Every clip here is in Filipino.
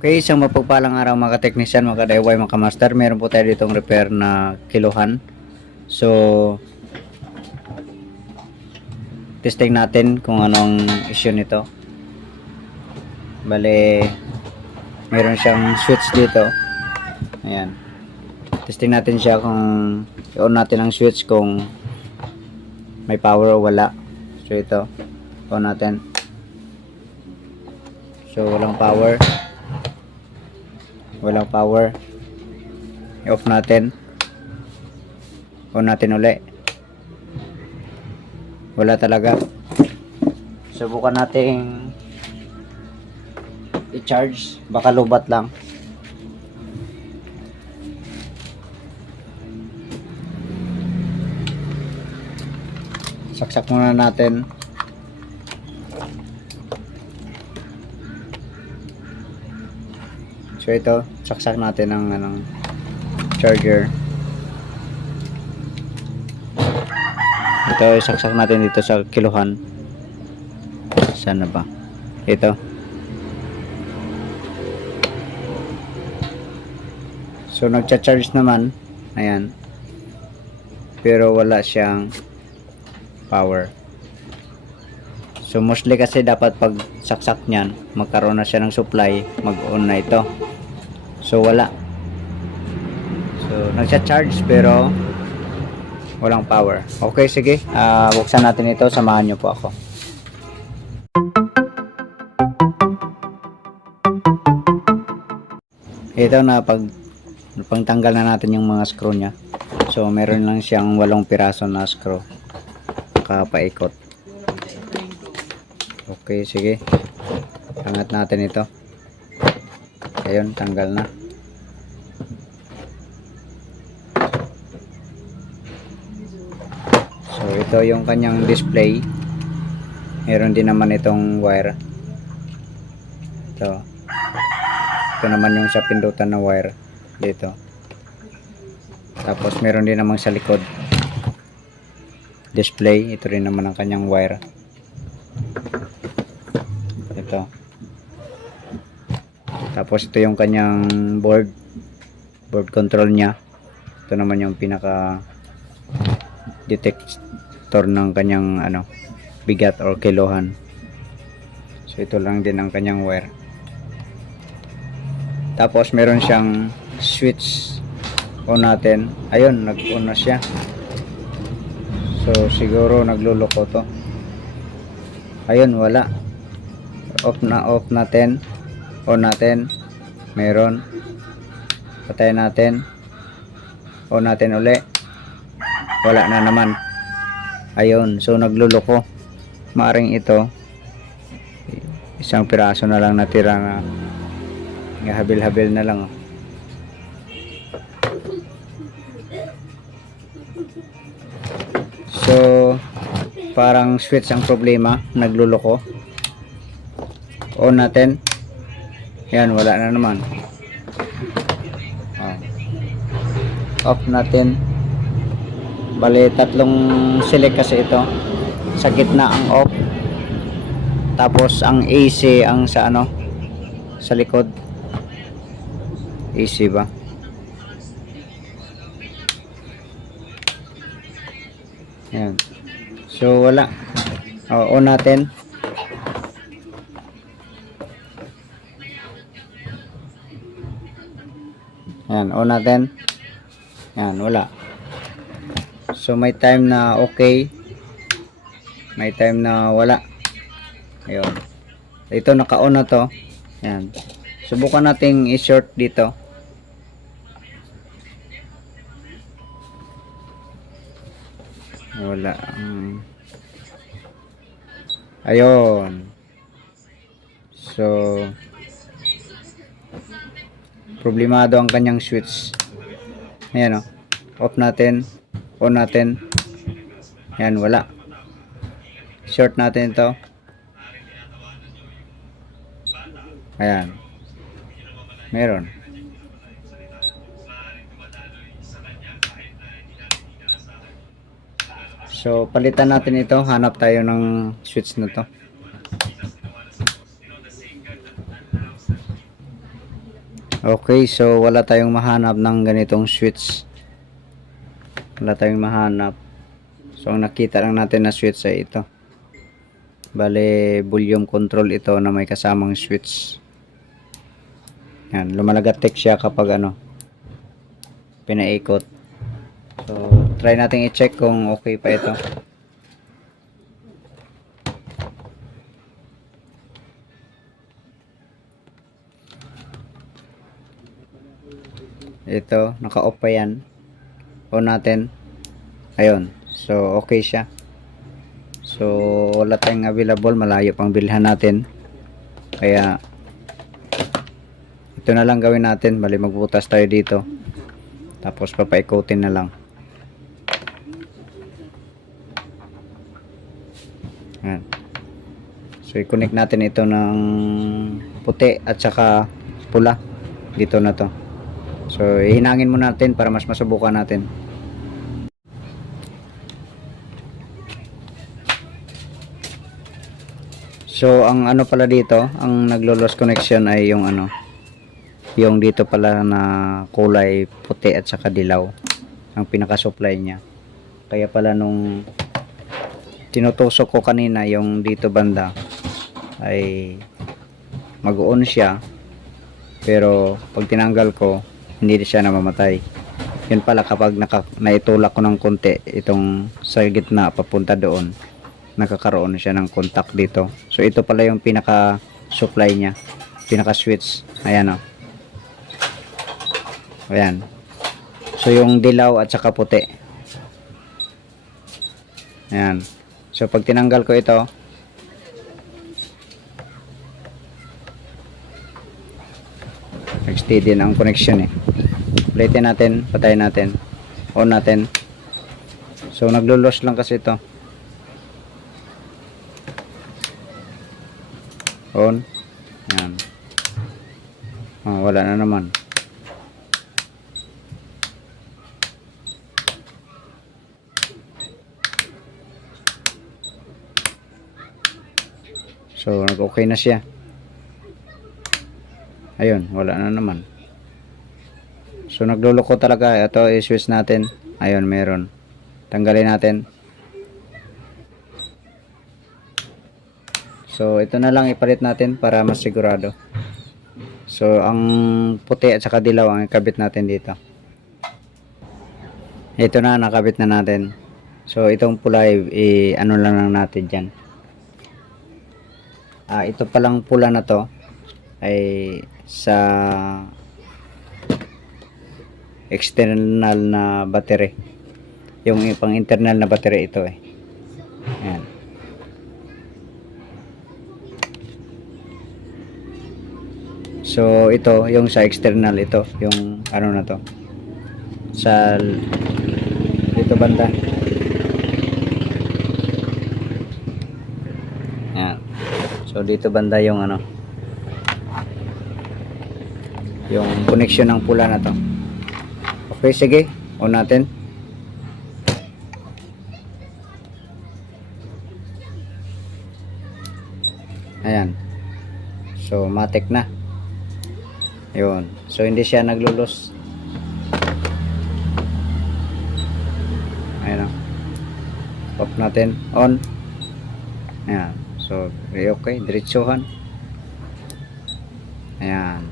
Okay, isang mapagpalang araw mga ka-technician, mga ka-DIY, mga ka-master. Meron po tayo ditong repair na kiluhan. So, testing natin kung anong issue nito. Bale, meron siyang switch dito. Ayan. Testing natin siya kung i-on natin ang switch kung may power o wala. So, ito. On natin. So, walang power. I-off natin. On natin uli. Wala talaga. Subukan nating i-charge, baka lubat lang. Saksak muna natin. So ito, saksak natin ang charger. Ito, saksak natin dito sa kiluhan. Sana ba? Ito. So nagcha-charge naman. Ayan. Pero wala siyang power. So mostly kasi dapat pag saksak niyan, magkaroon na siya ng supply, mag-on na ito. So wala. So nagcha-charge pero walang power. Okay, sige. Buksan natin ito. Samahan niyo po ako. Ito na pagtanggal na natin yung mga screw niya. So meron lang siyang 8 piraso na screw. Kapaikot. Okay, sige. Angat natin ito. Ayun, tanggal na. So ito yung kanyang display. Meron din naman itong wire. Ito naman yung sa pindutan na wire dito. Tapos meron din naman sa likod display. Ito rin naman ang kanyang wire. Ito. Tapos ito yung kanyang board control niya. Ito naman yung pinaka detector ng kanyang bigat or kilohan. So ito lang din ang kanyang wire. Tapos meron siyang switch. On natin. Ayun, nag-on na siya. So siguro nagluloko to. Ayun, wala. Off natin. On natin. Meron. Patayin natin. On natin uli. Wala na naman. Ayun, so nagluloko. Maaring ito isang piraso na lang natira na habil-habil na lang. So parang switch ang problema, nagluloko. On natin. Yan, wala na naman. Off natin. Bale, tatlong select kasi ito. Sa gitna ang off. Tapos ang AC ang sa sa likod. AC ba? Yan. So wala. On natin. Yan, on natin. Yan, wala. So may time na okay. May time na wala. Ayun. Ito naka-on na to. Yan. Subukan nating i-short dito. Wala. Ayun. So problemado ang kanyang switch. Ayan, off natin. On natin. Yan, wala. Short natin ito. Ayan. Meron. So palitan natin ito. Hanap tayo ng switch na to. Okay, so wala tayong mahanap ng ganitong switch. Wala tayong mahanap. So ang nakita lang natin na switch ay ito. Bale, volume control ito na may kasamang switch. Yan, lumalagatik siya kapag ano, pinaikot. So, try natin i-check kung okay pa ito. Ito, naka-off pa yan. On natin. Ayun. So, okay siya. So, wala tayong available. Malayo pang bilhan natin. Kaya, ito na lang gawin natin. Bali, magbutas tayo dito. Tapos, papaikutin na lang. Ayan. So, i-connect natin ito ng puti at saka pula. Dito na to. So, ihinangin muna natin para mas masubukan natin. So, ang ano pala dito, ang naglo-loss connection ay yung ano, yung dito pala na kulay puti at saka dilaw, ang pinaka-supply niya. Kaya pala nung tinutusok ko kanina, yung dito banda ay mag-on siya, pero pag tinanggal ko, hindi siya namamatay. Yun pala kapag naitulak ko ng konti itong sa gitna papunta doon, nakakaroon siya ng contact dito. So ito pala yung pinaka supply niya, pinaka switch. Ayan o. Ayan. So yung dilaw at saka puti. Ayan. So pag tinanggal ko ito, nag-steady na ang connection eh. Ulitin natin, patayin natin, on natin. So naglo-loss lang kasi ito. On. Yan. Oh, wala na naman. So nag-okay na siya. Ayun, wala na naman. So nagluloko talaga. Ito i-switch natin. Ayun, meron. Tanggalin natin. So ito na lang ipalit natin para mas sigurado. So ang puti at saka dilaw ang ikabit natin dito. Ito na, nakabit na natin. So itong pula ano lang natin dyan. Ito palang pula na to ay sa external na battery. Yung pang internal na battery ito eh. Ayan. So ito yung sa external, ito yung ano na to sa dito banda. Ayan. So dito banda yung ano, yung connection ng pula na to. Okay, sige, on natin. Ayan. So matik na. Ayun. So hindi siya naglulos. Ayan. Off natin, on. Ayan. So okay, diretsuhan. Ayan.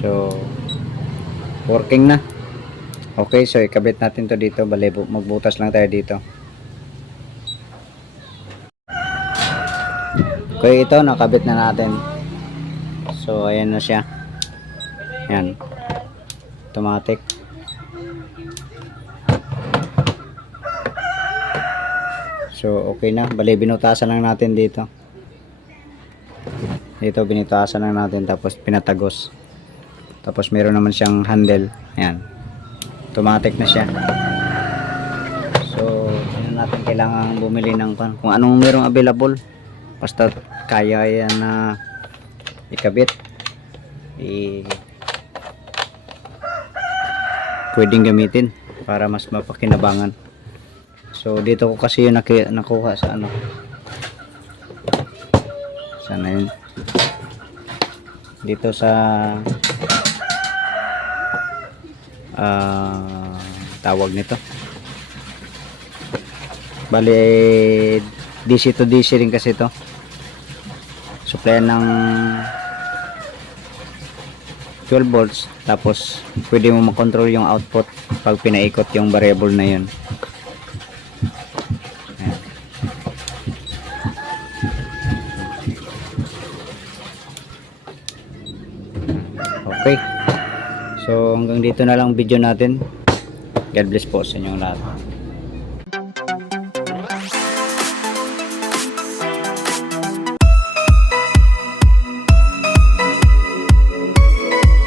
So working na. Okay, so ikabit natin to dito. Bale, magbutas lang tayo dito. Okay, ito nakabit na natin. So ayan na siya. Ayan. Automatic. So okay na. Bale, binutasan lang natin dito. Dito binutasan lang natin, tapos pinatagos. Tapos meron naman siyang handle. Ayan. Automatic na siya. So yun natin kailangan bumili ng kung anong merong available. Basta kaya yan na ikabit. Pwedeng gamitin para mas mapakinabangan. So dito ko kasi yung nakuha sa ano. Sana yun. Dito sa tawag nito. Bali DC to DC rin kasi ito. Supply ng 12 volts, tapos pwede mo makontrol yung output pag pinaikot yung variable na yun. Ayan. Okay, so hanggang dito na lang video natin. God bless po sa inyong lahat.